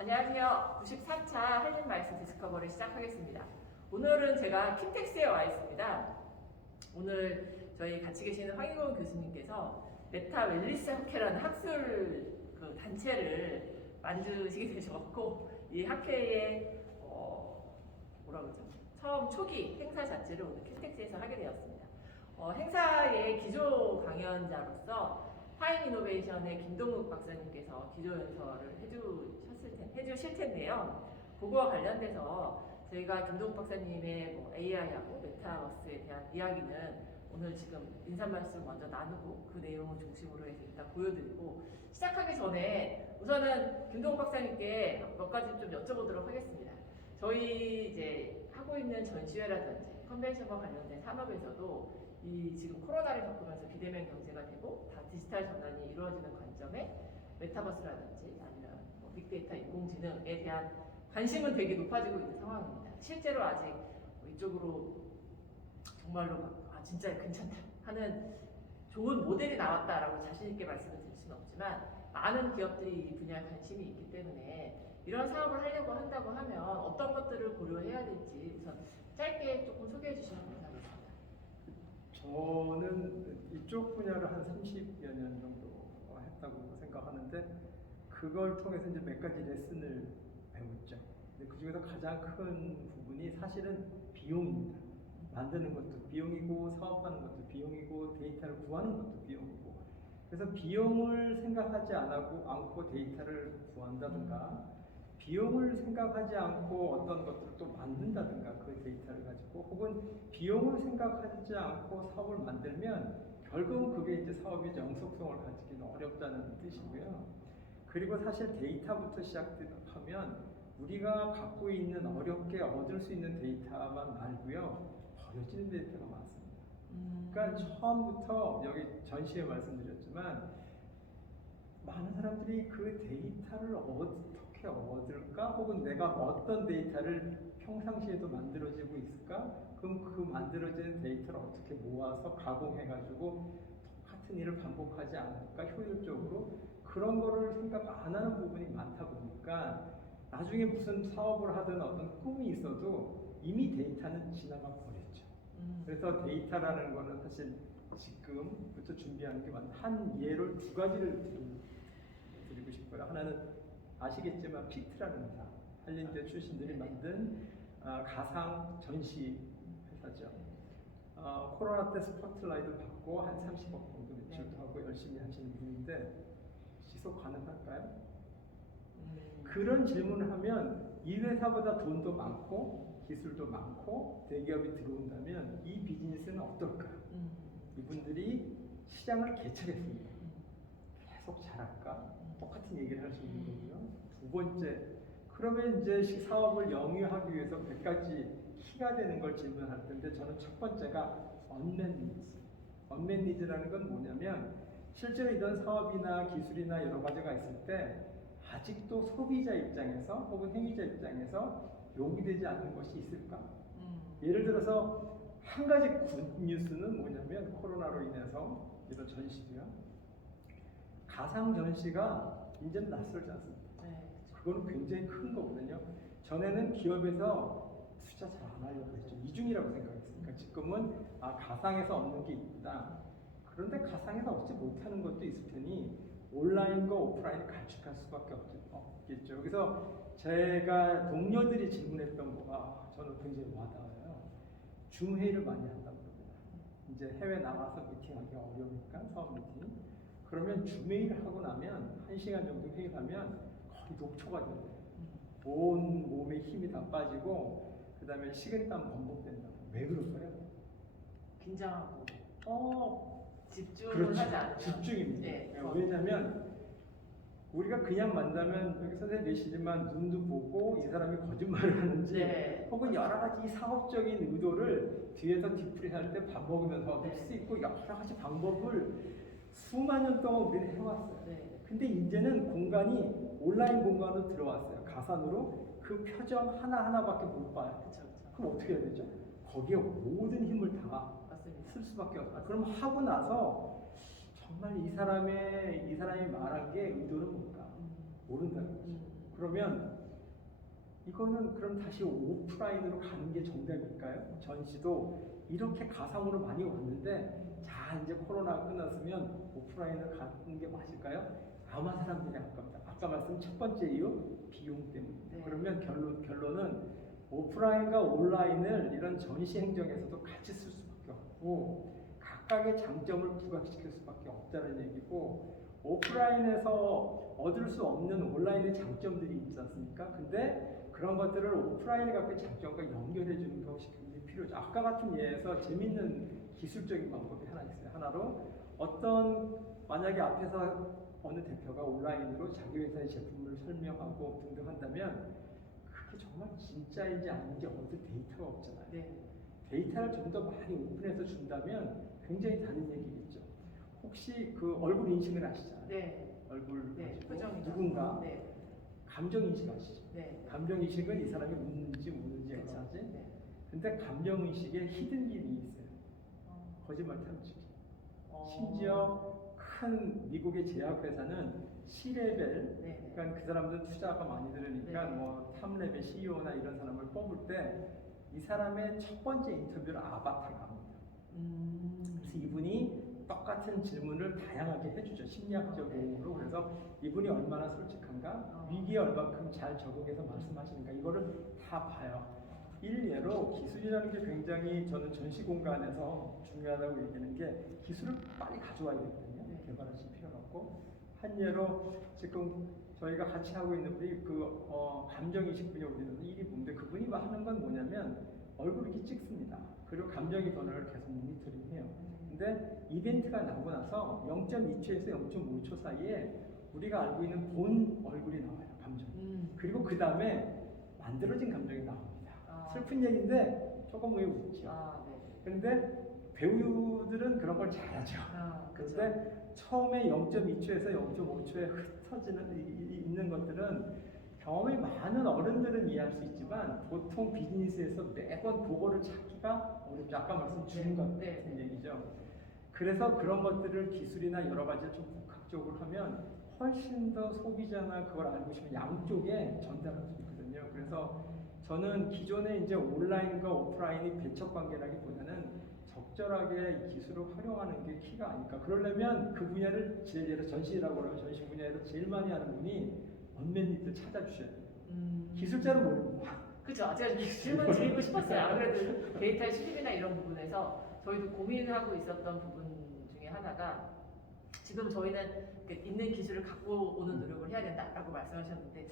안녕하세요. 94차 헬린마이스 디스커버를 시작하겠습니다. 오늘은 제가 킨텍스에 와 있습니다. 오늘 저희 같이 계시는 황희곤 교수님께서 메타 웰니스 학회라는 학술 단체를 만드시게 되셔서 이 학회의 뭐라 그러죠? 처음 초기 행사 자체를 오늘 킨텍스에서 하게 되었습니다. 행사의 기조 강연자로서 파인 이노베이션의 김동욱 박사님께서 기조 연설을 해주실 텐데요. 그거와 관련돼서 저희가 김동욱 박사님의 AI하고 메타버스에 대한 이야기는 오늘 지금 인사 말씀 먼저 나누고 그 내용을 중심으로 해서 일단 보여드리고 시작하기 전에 우선은 김동욱 박사님께 몇 가지 좀 여쭤보도록 하겠습니다. 저희 이제 하고 있는 전시회라든지 컨벤션과 관련된 산업에서도 이 지금 코로나를 겪으면서 비대면 경제가 되고 다 디지털 전환이 이루어지는 관점에 메타버스라든지 아니면 빅데이터, 인공지능에 대한 관심은 되게 높아지고 있는 상황입니다. 실제로 아직 이쪽으로 정말로 진짜 괜찮다 하는 좋은 모델이 나왔다라고 자신 있게 말씀을 드릴 수는 없지만 많은 기업들이 이 분야에 관심이 있기 때문에 이런 사업을 하려고 한다고 하면 어떤 것들을 고려해야 될지 우선 짧게 조금 소개해 주시면 감사하겠습니다. 저는 이쪽 분야를 한 30여 년 정도 했다고 생각하는데 그걸 통해서 이제 몇 가지 레슨을 배웠죠. 근데 그 중에서 가장 큰 부분이 사실은 비용입니다. 만드는 것도 비용이고 사업하는 것도 비용이고 데이터를 구하는 것도 비용이고 그래서 비용을 생각하지 않고 데이터를 구한다든가 비용을 생각하지 않고 어떤 것들을 또 만든다든가 그 데이터를 가지고 혹은 비용을 생각하지 않고 사업을 만들면 결국은 그게 이제 사업의 영속성을 가지기는 어렵다는 뜻이고요. 그리고 사실 데이터부터 시작하면 우리가 갖고 있는 어렵게 얻을 수 있는 데이터만 말고요. 버려지는 데이터가 많습니다. 그러니까 처음부터 여기 전시에 말씀드렸지만 많은 사람들이 그 데이터를 어떻게 얻을까? 혹은 내가 어떤 데이터를 평상시에도 만들어지고 있을까? 그럼 그 만들어지는 데이터를 어떻게 모아서 가공해가지고 똑같은 일을 반복하지 않을까? 효율적으로 그런 거를 생각 안 하는 부분이 많다 보니까 나중에 무슨 사업을 하든 어떤 꿈이 있어도 이미 데이터는 지나가 버렸죠. 그래서 데이터라는 거는 사실 지금부터 준비하는 게 한 예를 두 가지를 드리고 싶어요. 하나는 아시겠지만 피트라는 회사, 한림대 출신들이 만든 가상 전시 회사죠. 코로나 때 스포트라이트 받고 한 30억 정도 매출도 하고 열심히 하시는 분인데 지속 가능할까요? 그런 질문을 하면 이 회사보다 돈도 많고 기술도 많고 대기업이 들어온다면 이 비즈니스는 어떨까? 이분들이 시장을 개척했습니다. 계속 잘할까? 똑같은 얘기를 할 수 있는 거고요. 두 번째, 그러면 이제 사업을 영위하기 위해서 몇 가지 키가 되는 걸 질문할 텐데 저는 첫 번째가 언맨 니즈. 언맨 니즈라는 건 뭐냐면 실제로 이런 사업이나 기술이나 여러 가지가 있을 때 아직도 소비자 입장에서 혹은 행위자 입장에서 용이되지 않는 것이 있을까? 예를 들어서 한 가지 굿 뉴스는 뭐냐면 코로나로 인해서 이런 전시도요. 가상 전시가 이제는 낯설지 않습니다. 그거는 굉장히 큰 거거든요. 전에는 기업에서 투자 잘 안 하려고 했죠. 이중이라고 생각했으니까 지금은 가상에서 얻는 게 있다. 그런데 가상에서 얻지 못하는 것도 있을 테니 온라인과 오프라인을 간직할 수밖에 없겠죠. 그래서 제가 동료들이 질문했던 거가 저는 굉장히 와닿아요. 줌 회의를 많이 한다고 합니다. 이제 해외 나가서 미팅하기 어려우니까 사업 미팅. 그러면 줌 회의를 하고 나면 1시간 정도 회의하면 거의 녹초가 된대요. 온 몸에 힘이 다 빠지고 그 다음에 식은땀 반복된다고. 왜 그럴까요? 긴장하고 집중을 그렇죠. 하지 않으면 집중입니다. 왜냐하면 우리가 그냥 만나면 여기 선생님 계시지만 눈도 보고 이 사람이 거짓말을 하는지 혹은 여러 가지 사업적인 의도를 뒤에서 디프리할 때 밥 먹으면서 얻을 수 있고 여러 가지 방법을 수만 년 동안 우리는 해왔어요. 근데 이제는 공간이 온라인 공간으로 들어왔어요. 가상으로 그 표정 하나하나밖에 못 봐요. 그럼 어떻게 해야 되죠? 거기에 모든 힘을 다 쓸 수밖에 없어요. 그럼 하고 나서 정말 이 사람이 말한 게 의도는 뭘까? 모른다는 거죠. 그러면 이거는 그럼 다시 오프라인으로 가는 게 정답일까요? 전시도 이렇게 가상으로 많이 왔는데 자 이제 코로나가 끝났으면 오프라인을 가는 게 맞을까요? 아마 사람들이 아깝다. 아까 말씀 첫 번째 이유 비용 때문입니다. 네. 그러면 결론은 오프라인과 온라인을 이런 전시 행정에서도 같이 쓸 수밖에 없고 각각의 장점을 부각시킬 수밖에 없다는 얘기고 오프라인에서 얻을 수 없는 온라인의 장점들이 있지 않습니까? 근데 그런 것들을 오프라인에 갖고 장점과 연결해 주는 것이 굉장히 필요하죠. 아까 같은 예에서 재밌는 기술적인 방법이 하나 있어요. 하나로 만약에 앞에서 어느 대표가 온라인으로 자기 회사의 제품을 설명하고 등등 한다면 그게 정말 진짜인지 아닌지 얻을 데이터가 없잖아요. 네. 데이터를 좀 더 많이 오픈해서 준다면 굉장히 다른 얘기겠죠. 혹시 그 얼굴 인식을 아시잖아요. 네. 얼굴 네. 가지고 표정이 누군가 네. 감정 인식 아시죠? 네. 감정 인식은 이 사람이 웃는지 우는지 그쵸. 어쩌지. 네. 근데 감정 인식에 히든 힘이 있어요. 거짓말 탐지기. 심지어 큰 미국의 제약회사는 C레벨, 네. 그러니까 그 사람들 투자가 많이 들으니까 네. 뭐 탑레벨 CEO나 이런 사람을 뽑을 때 이 사람의 첫 번째 인터뷰를 아바타가 합니다. 그래서 이분이 똑같은 질문을 다양하게 해주죠. 심리학적으로. 그래서 이분이 얼마나 솔직한가, 위기에 얼마큼 잘 적응해서 말씀하시는가 이거를 다 봐요. 일례로 기술이라는 게 굉장히 저는 전시 공간에서 중요하다고 얘기하는 게 기술을 빨리 가져와야 되거든요. 네. 개발하실 필요가 없고 한 예로 지금 저희가 같이 하고 있는 분이 감정이식 분야 우리는 일이 보는데 그분이 하는 건 뭐냐면 얼굴을 이렇게 찍습니다. 그리고 감정의 변화를 계속 모니터링해요. 근데 이벤트가 나고 나서 0.2초에서 0.5초 사이에 우리가 알고 있는 본 얼굴이 나와요. 감정. 그리고 그 다음에 만들어진 감정이 나옵니다. 슬픈 얘기인데 조금 왜 웃죠. 네. 그런데 배우들은 그런 걸 잘하죠. 그런데 처음에 0.2초에서 0.5초에 있는 것들은 경험이 많은 어른들은 이해할 수 있지만 보통 비즈니스에서 매번 그거를 찾기가 어렵죠. 아까 말씀 주는 것 같은 얘기죠. 그래서 그런 것들을 기술이나 여러 가지를 좀 복합적으로 하면 훨씬 더 소비자나 그걸 알고 싶은 양쪽에 전달할 수 있거든요. 그래서 저는 기존에 이제 온라인과 오프라인이 배척 관계라기보다는 적절하게 기술을 활용하는 게 키가 아닐까. 그러려면 그 분야를 제일 예를 전시라고 그러면 전시 분야에서 제일 많이 하는 분이 언맨니트 찾아주셔야 돼요. 기술자는 모릅니다. 그죠. 제가 질문 드리고 싶었어요. 아무래도 데이터의 수집이나 이런 부분에서 저희도 고민하고 있었던 부분 중에 하나가 지금 저희는 있는 기술을 갖고 오는 노력을 해야 된다라고 말씀하셨는데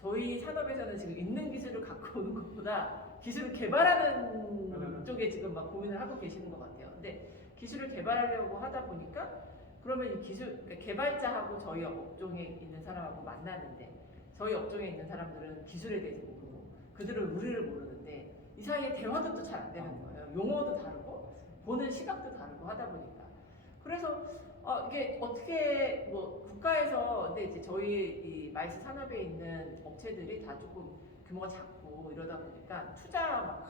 저희 산업에서는 지금 있는 기술을 갖고 오는 것보다 기술을 개발하는 쪽에 지금 막 고민을 하고 계시는 것 같아요. 근데 기술을 개발하려고 하다 보니까 그러면 이 기술 그러니까 개발자하고 저희 업종에 있는 사람하고 만나는데 저희 업종에 있는 사람들은 기술에 대해서 모르고 그들은 우리를 모르는데 이 사이에 대화도 또 잘 안 되는 거예요. 용어도 다르고 보는 시각도 다르고 하다 보니까 그래서 이게 어떻게 뭐 국가에서 근데 이제 저희 이 마이스 산업에 있는 업체들이 다 조금 규모가 작고 이러다 보니까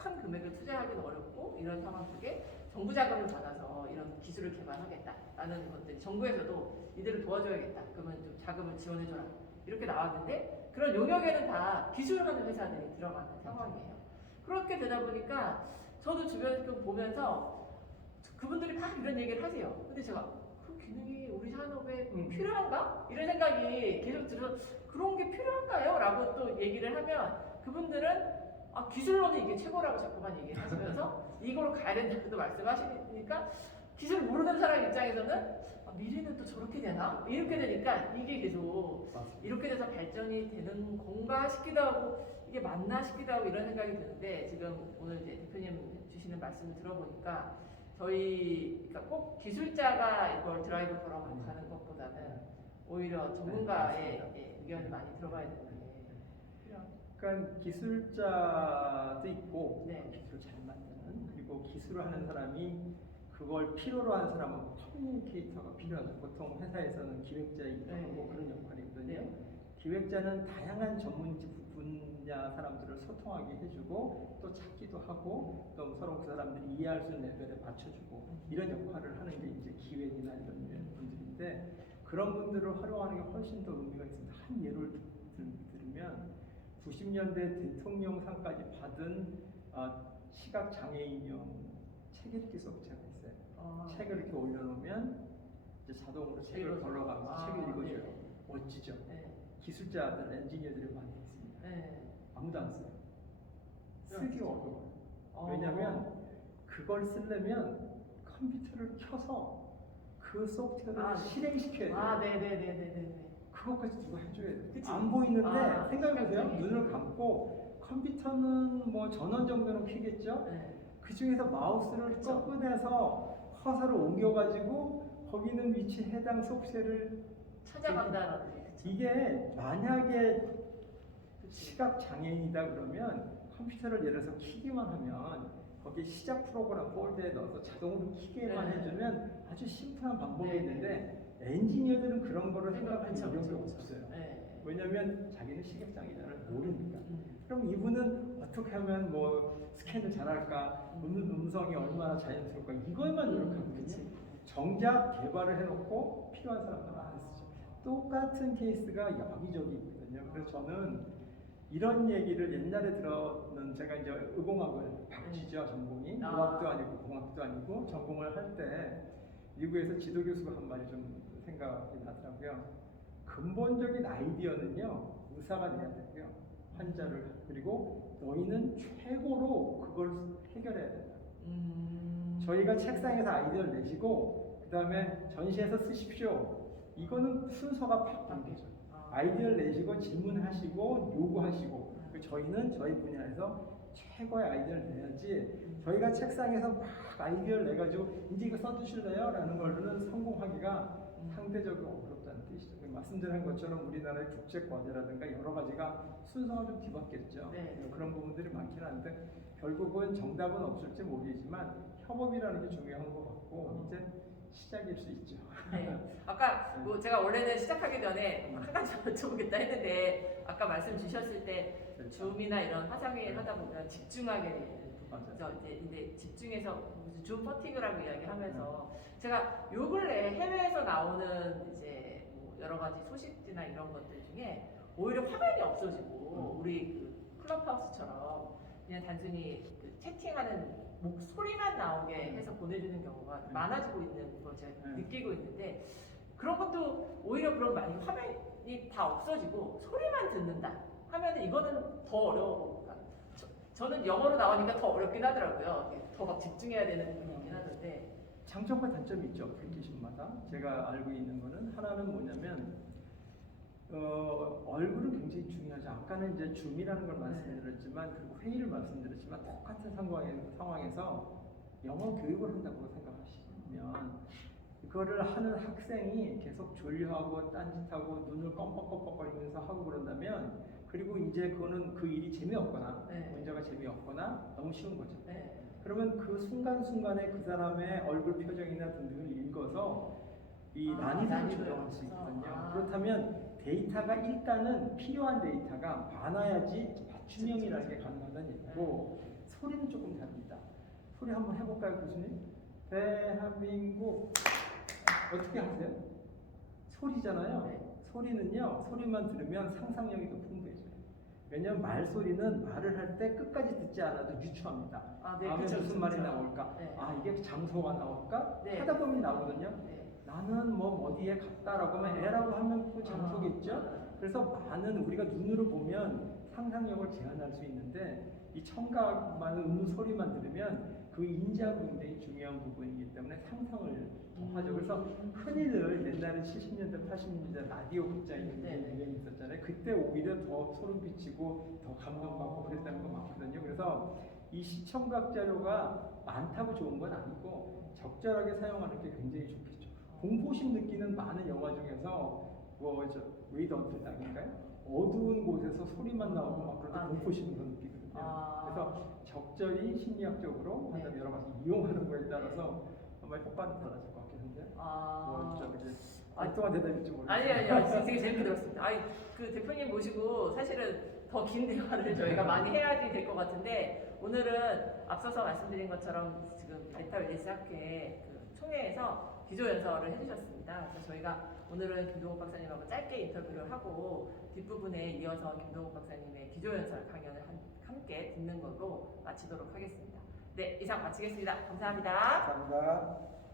큰 금액을 투자하기는 어렵고 이런 상황 속에 정부 자금을 받아서 이런 기술을 개발하겠다라는 것들이 정부에서도 이들을 도와줘야겠다. 그러면 좀 자금을 지원해줘라. 이렇게 나왔는데 그런 용역에는 다 기술하는 회사들이 들어가는 상황이에요. 그렇게 되다 보니까 저도 주변에서 보면서 그분들이 막 이런 얘기를 하세요. 근데 제가 그 기능이 우리 산업에 필요한가? 이런 생각이 계속 들어서 그런 게 필요한가요? 라고 또 얘기를 하면 그분들은 기술로는 이게 최고라고 자꾸만 얘기를 하시면서 이거로 가야 된다고 말씀하시니까 기술 모르는 사람 입장에서는 미래는 또 저렇게 되나? 이렇게 되니까 이게 계속 이렇게 돼서 발전이 되는 건가 싶기도 하고 이게 맞나 싶기도 하고 이런 생각이 드는데 지금 오늘 이제 대표님 주시는 말씀을 들어보니까 그러니까 꼭 기술자가 이걸 드라이브 걸어가는 것보다는 오히려 전문가의 의견을 많이 들어봐야 되는 게 그러니까 기술자도 있고 네. 기술을 잘 만드는 그리고 기술을 하는 사람이 그걸 필요로 하는 사람은 커뮤니케이터가 필요하죠. 보통 회사에서는 기획자이기도 하고 그런 역할이거든요. 기획자는 다양한 전문 분야 사람들을 소통하게 해주고 또 찾기도 하고 또 서로 그 사람들이 이해할 수 있는 레벨에 맞춰주고 이런 역할을 하는 게 이제 기획이나 이런 분들인데 그런 분들을 활용하는 게 훨씬 더 의미가 있습니다. 한 예를 들면 드리면 90년대 대통령상까지 받은 시각 장애인용 책 읽기 소프트웨어가 있어요. 책을 이렇게 올려놓으면 이제 자동으로 책을 걸러가면서 책을 읽어줘요. 네. 멋지죠? 네. 기술자들, 엔지니어들이 많이 있습니다. 네. 아무도 안 써요. 쓰기 어려워요. 어. 왜냐하면 그걸 쓰려면 컴퓨터를 켜서 그 소프트웨어를 실행시켜야 돼요. 네네네네네. 그것까지 누가 해줘야 돼요. 그치? 안 보이는데 생각해보세요. 시각장애인. 눈을 감고 컴퓨터는 뭐 전원 정도는 켜겠죠. 네. 그 중에서 마우스를 그쵸. 꺼내서 커서를 옮겨가지고 거기 있는 위치 해당 소프트웨어를 찾아간다는 게. 이게 만약에 시각 장애인이다 그러면 컴퓨터를 예를 들어서 키기만 하면 거기 시작 프로그램 폴더에 넣어서 자동으로 키게만 네. 해주면 아주 심플한 방법이 네. 있는데 엔지니어들은 그런 거를 생각할 그쵸, 여력이 그쵸, 그쵸. 없어요. 네. 왜냐하면 자기는 시각 장애인을 모르니까. 그럼 이분은 어떻게 하면 뭐 스캔을 잘할까, 음성이 얼마나 자연스러울까 이걸만 노력하거든요. 그치. 정작 개발을 해놓고 필요한 사람들은 안 쓰죠. 똑같은 케이스가 여기저기 있거든요. 그래서 저는 이런 얘기를 옛날에 들었는 제가 이제 의공학을 박쥐죠 전공이 의학도 아니고 공학도 아니고 전공을 할 때 미국에서 지도 교수가 한 말이 좀 생각이 나더라고요. 근본적인 아이디어는요 의사가 내야 되고요 환자를 그리고 너희는 최고로 그걸 해결해야 된다. 저희가 책상에서 아이디어를 내시고 그 다음에 전시해서 쓰십시오. 이거는 순서가 팍 바뀌죠. 아이디어를 내시고 질문하시고 요구하시고 저희는 저희 분야에서 최고의 아이디어를 내야지 저희가 책상에서 막 아이디어를 내가지고 이제 이거 써주실래요? 라는 걸로는 성공하기가 상대적으로 어렵다는 뜻이죠. 말씀드린 것처럼 우리나라의 국제과제라든가 여러 가지가 순서가 좀 뒤바뀌었죠. 네. 그런 부분들이 많긴 한데 결국은 정답은 없을지 모르겠지만 협업이라는 게 중요한 것 같고 이제 시작일 수 있죠. 네. 아까 뭐 제가 원래는 시작하기 전에 한 가지 여쭤보겠다 했는데 아까 말씀 주셨을 때 줌이나 이런 화상회의를 하다 보면 집중하게 되는 맞아요. 이제 집중해서 줌 퍼티그라고 이야기하면서 제가 요 근래 해외에서 나오는 이제 뭐 여러 가지 소식이나 이런 것들 중에 오히려 화면이 없어지고 우리 그 클럽하우스처럼 그냥 단순히 그 채팅하는 목소리만 나오게 해서 보내주는 경우가 많아지고 있는 걸 제가 느끼고 있는데 그런 것도 오히려 그런 많이 화면이 다 없어지고 소리만 듣는다 하면은 이거는 더 어려워. 그러니까 저는 영어로 나오니까 더 어렵긴 하더라고요. 더 막 집중해야 되는 부분이 있긴 하던데. 장점과 단점이 있죠. 애플리케이션마다 제가 알고 있는 거는 하나는 뭐냐면 얼굴은 굉장히 중요하죠. 아까는 이제 줌이라는 걸 말씀드렸지만 그리고 회의를 말씀드렸지만 똑같은 상황에서 영어 교육을 한다고 생각하시면 그거를 하는 학생이 계속 졸려하고 딴짓하고 눈을 껌뻑껌뻑거리면서 하고 그런다면 그리고 이제 그거는 그 일이 재미없거나 문제가 재미없거나 너무 쉬운 거죠. 그러면 그 순간순간에 그 사람의 얼굴 표정이나 등등을 읽어서 이 난이도를 조정할 수 있거든요. 그렇다면 데이터가 일단은 필요한 데이터가 많아야지 맞춤형이라는 게 가능하다는 얘기고 소리는 조금 다릅니다. 소리 한번 해볼까요, 교수님? 대한민국 어떻게 하세요? 소리잖아요. 소리는요, 소리만 들으면 상상력이 더 풍부해져요. 왜냐하면 말소리는 말을 할 때 끝까지 듣지 않아도 유추합니다. 다음에 무슨 말이 나올까? 이게 장소가 나올까? 하다 보면 나오거든요. 나는 뭐 어디에 갔다라고 하면 애라고 하면 그 장소겠죠? 그래서 많은 우리가 눈으로 보면 상상력을 제한할 수 있는데 이 청각만 음무 소리만 들으면 그 인지하고 굉장히 중요한 부분이기 때문에 상상을 더 하죠. 그래서 흔히들 옛날에 70년대, 80년대 라디오 극장이 굉장히 유행이 있었잖아요. 그때 오히려 더 소름 끼치고 더 감동받고 그랬다는 거 많거든요. 그래서 이 시청각 자료가 많다고 좋은 건 아니고 적절하게 사용하는 게 굉장히 좋겠죠. 공포심 느끼는 많은 영화 중에서 웨이드 언틀 땅인가요? 어두운 곳에서 소리만 나오고 막 그러다 공포심을 느끼거든요. 그래서 적절히 심리학적으로 한다면 여러 가지 이용하는 거에 따라서 정말 효과는 달라질 것 같긴 한데 오랫동안 대답일지 모르겠어요. 아니요. 되게 재밌게 들었습니다. 그 대표님 모시고 사실은 더 긴 대화를 저희가 많이 해야지 될 것 같은데 오늘은 앞서서 말씀드린 것처럼 지금 메타 웰니스 학회 그 총회에서 기조연설을 해주셨습니다. 그래서 저희가 오늘은 김동욱 박사님하고 짧게 인터뷰를 하고 뒷부분에 이어서 김동욱 박사님의 기조연설 강연을 함께 듣는 걸로 마치도록 하겠습니다. 네, 이상 마치겠습니다. 감사합니다. 감사합니다.